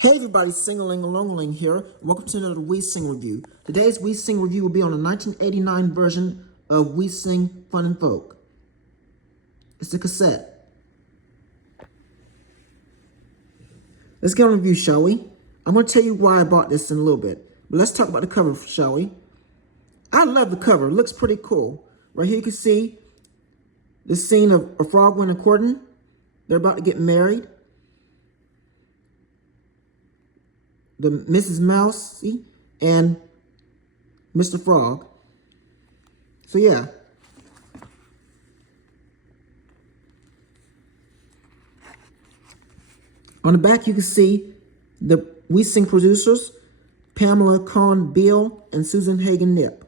Hey everybody, Sing-a-ling-a-long-a-ling here. Welcome to another We Sing review. Today's We Sing review will be on the 1989 version of We Sing Fun and Folk. It's the cassette. Let's get on the review, shall we? I'm going to tell you why I bought this in a little bit. But let's talk about the cover, shall we? I love the cover. It looks pretty cool. Right here you can see the scene of A Frog Went Courtin. They're about to get married. The Mrs. Mouse and Mr. Frog. So yeah. On the back you can see the We Sing producers, Pamela Con Beal and Susan Hagen Nip.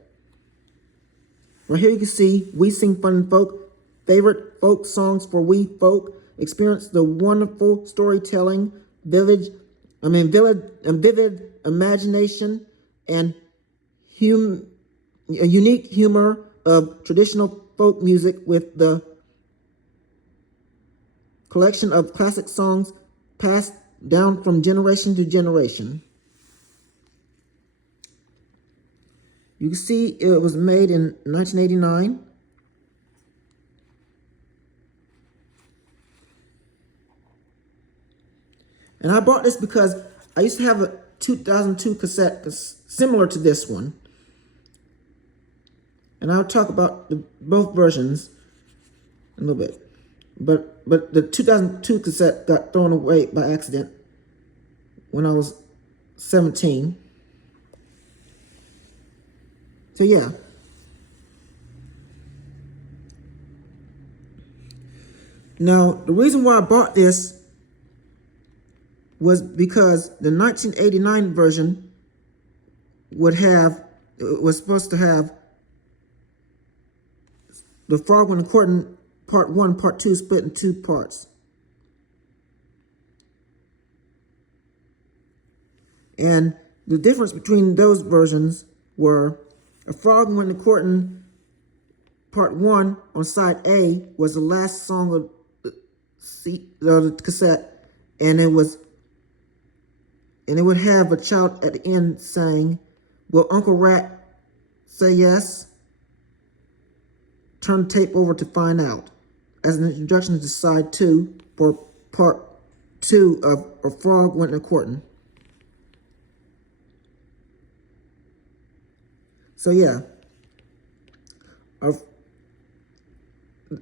Right here you can see We Sing Fun and Folk, favorite folk songs for we folk, experience the wonderful storytelling, vivid imagination and a unique humor of traditional folk music with the collection of classic songs passed down from generation to generation. You can see it was made in 1989. And I bought this because I used to have a 2002 cassette similar to this one. And I'll talk about both versions in a little bit. But the 2002 cassette got thrown away by accident when I was 17. So yeah. Now, the reason why I bought this was because the 1989 version was supposed to have The Frog Went Courtin Part 1, Part 2 split in two parts. And the difference between those versions were A Frog Went Courtin Part 1 on side A was the last song of the cassette, and it would have a child at the end saying, "Will Uncle Rat say yes?" Turn the tape over to find out, as an introduction to side 2 for part 2 of A Frog Went Courtin. So yeah, I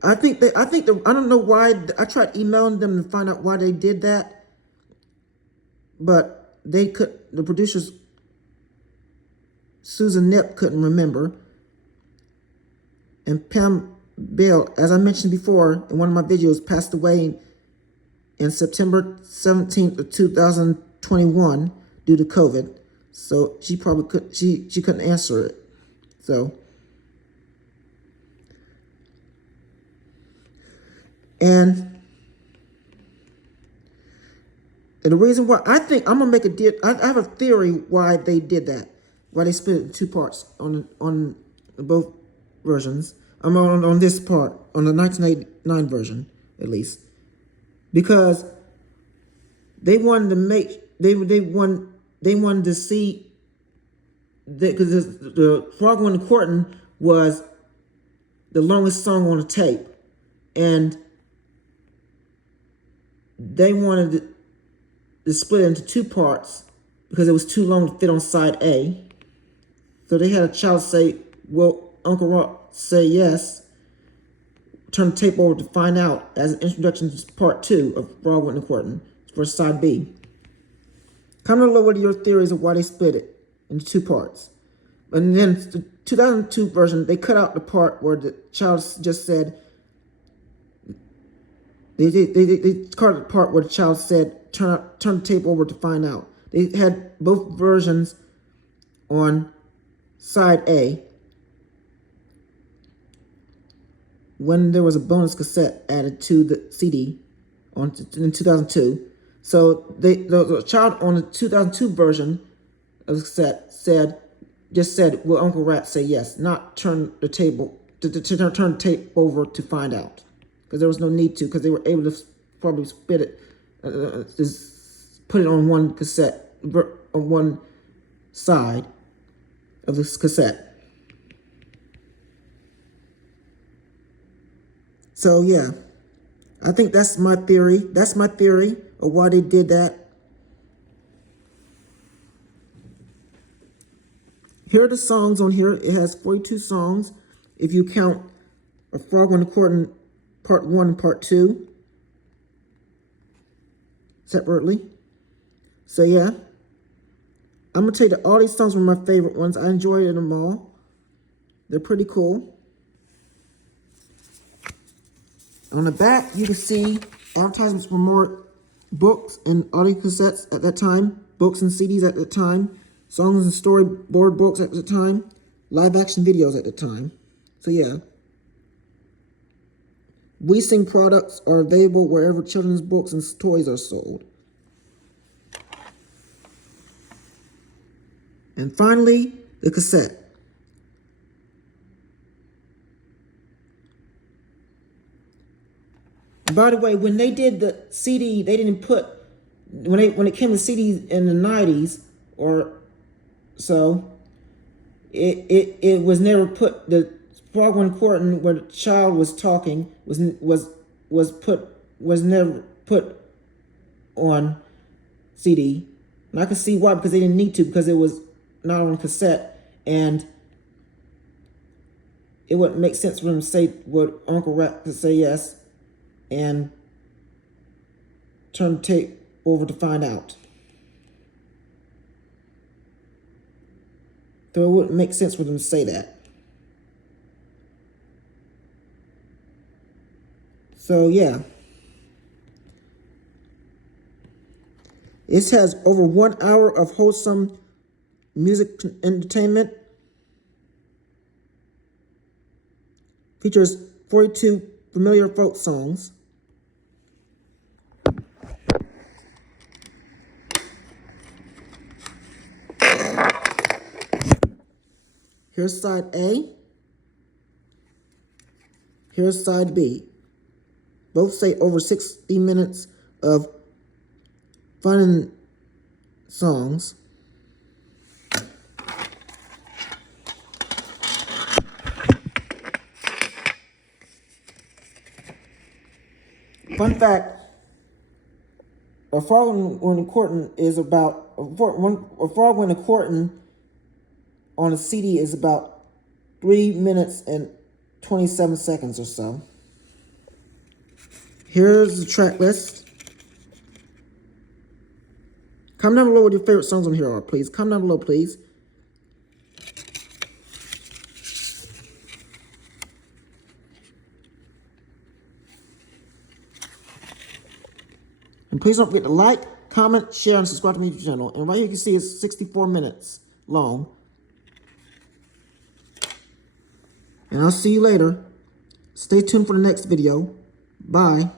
don't know why. I tried emailing them to find out why they did that, but the producers, Susan Nip, couldn't remember. And Pam Bell, as I mentioned before in one of my videos, passed away in September 17th of 2021 due to COVID. So she probably she couldn't answer it. So, and the reason why I think I'm gonna make a deal, I have a theory why they did that, why they split it in two parts on both versions. I'm on this part, on the 1989 version at least, because they wanted to make they wanted to see that, because the Frog Went Courtin was the longest song on the tape, and they wanted to split it into two parts because it was too long to fit on side A. So they had a child say, "Will Uncle Rock say yes?" Turn the tape over to find out, as an introduction to part 2 of Frog Went Courtin for side B. Comment below what are your theories of why they split it into two parts. And then the 2002 version, they cut out the part where the child just said, they cut out the part where the child said, turn the tape over to find out. They had both versions on side A when there was a bonus cassette added to the CD in 2002. So the child on the 2002 version of the cassette just said, "Will Uncle Rat say yes?" Not turn the tape over to find out, because there was no need to, because they were able to probably split it put it on one cassette, on one side of this cassette. So yeah, I think that's my theory. That's my theory of why they did that. Here are the songs on here. It has 42 songs if you count A Frog Went Courtin Part 1 and Part 2 separately. So yeah, I'm going to tell you that all these songs were my favorite ones. I enjoyed them all. They're pretty cool. On the back, you can see advertisements for more books and audio cassettes at that time, books and CDs at that time, songs and storyboard books at the time, live action videos at the time. So yeah. We Sing products are available wherever children's books and toys are sold. And finally, the cassette. By the way, when they did the CD, they didn't put, when it came to CDs in the 90s or so, it was never put, the Frog Went Courtin where the child was talking was never put on CD. And I can see why, because they didn't need to, because it was not on cassette, and it wouldn't make sense for them to say what Uncle Rat could say yes and turn the tape over to find out. So it wouldn't make sense for them to say that. So yeah. It has over 1 hour of wholesome music entertainment. Features 42 familiar folk songs. Here's side A. Here's side B. Both say over 60 minutes of fun songs. Fun fact, A Frog Went Courtin is about, A Frog Went Courtin on a CD is about 3 minutes and 27 seconds or so. Here's the track list. Comment down below what your favorite songs on here are, please. Comment down below, please. And please don't forget to like, comment, share, and subscribe to my YouTube channel. And right here you can see it's 64 minutes long. And I'll see you later. Stay tuned for the next video. Bye.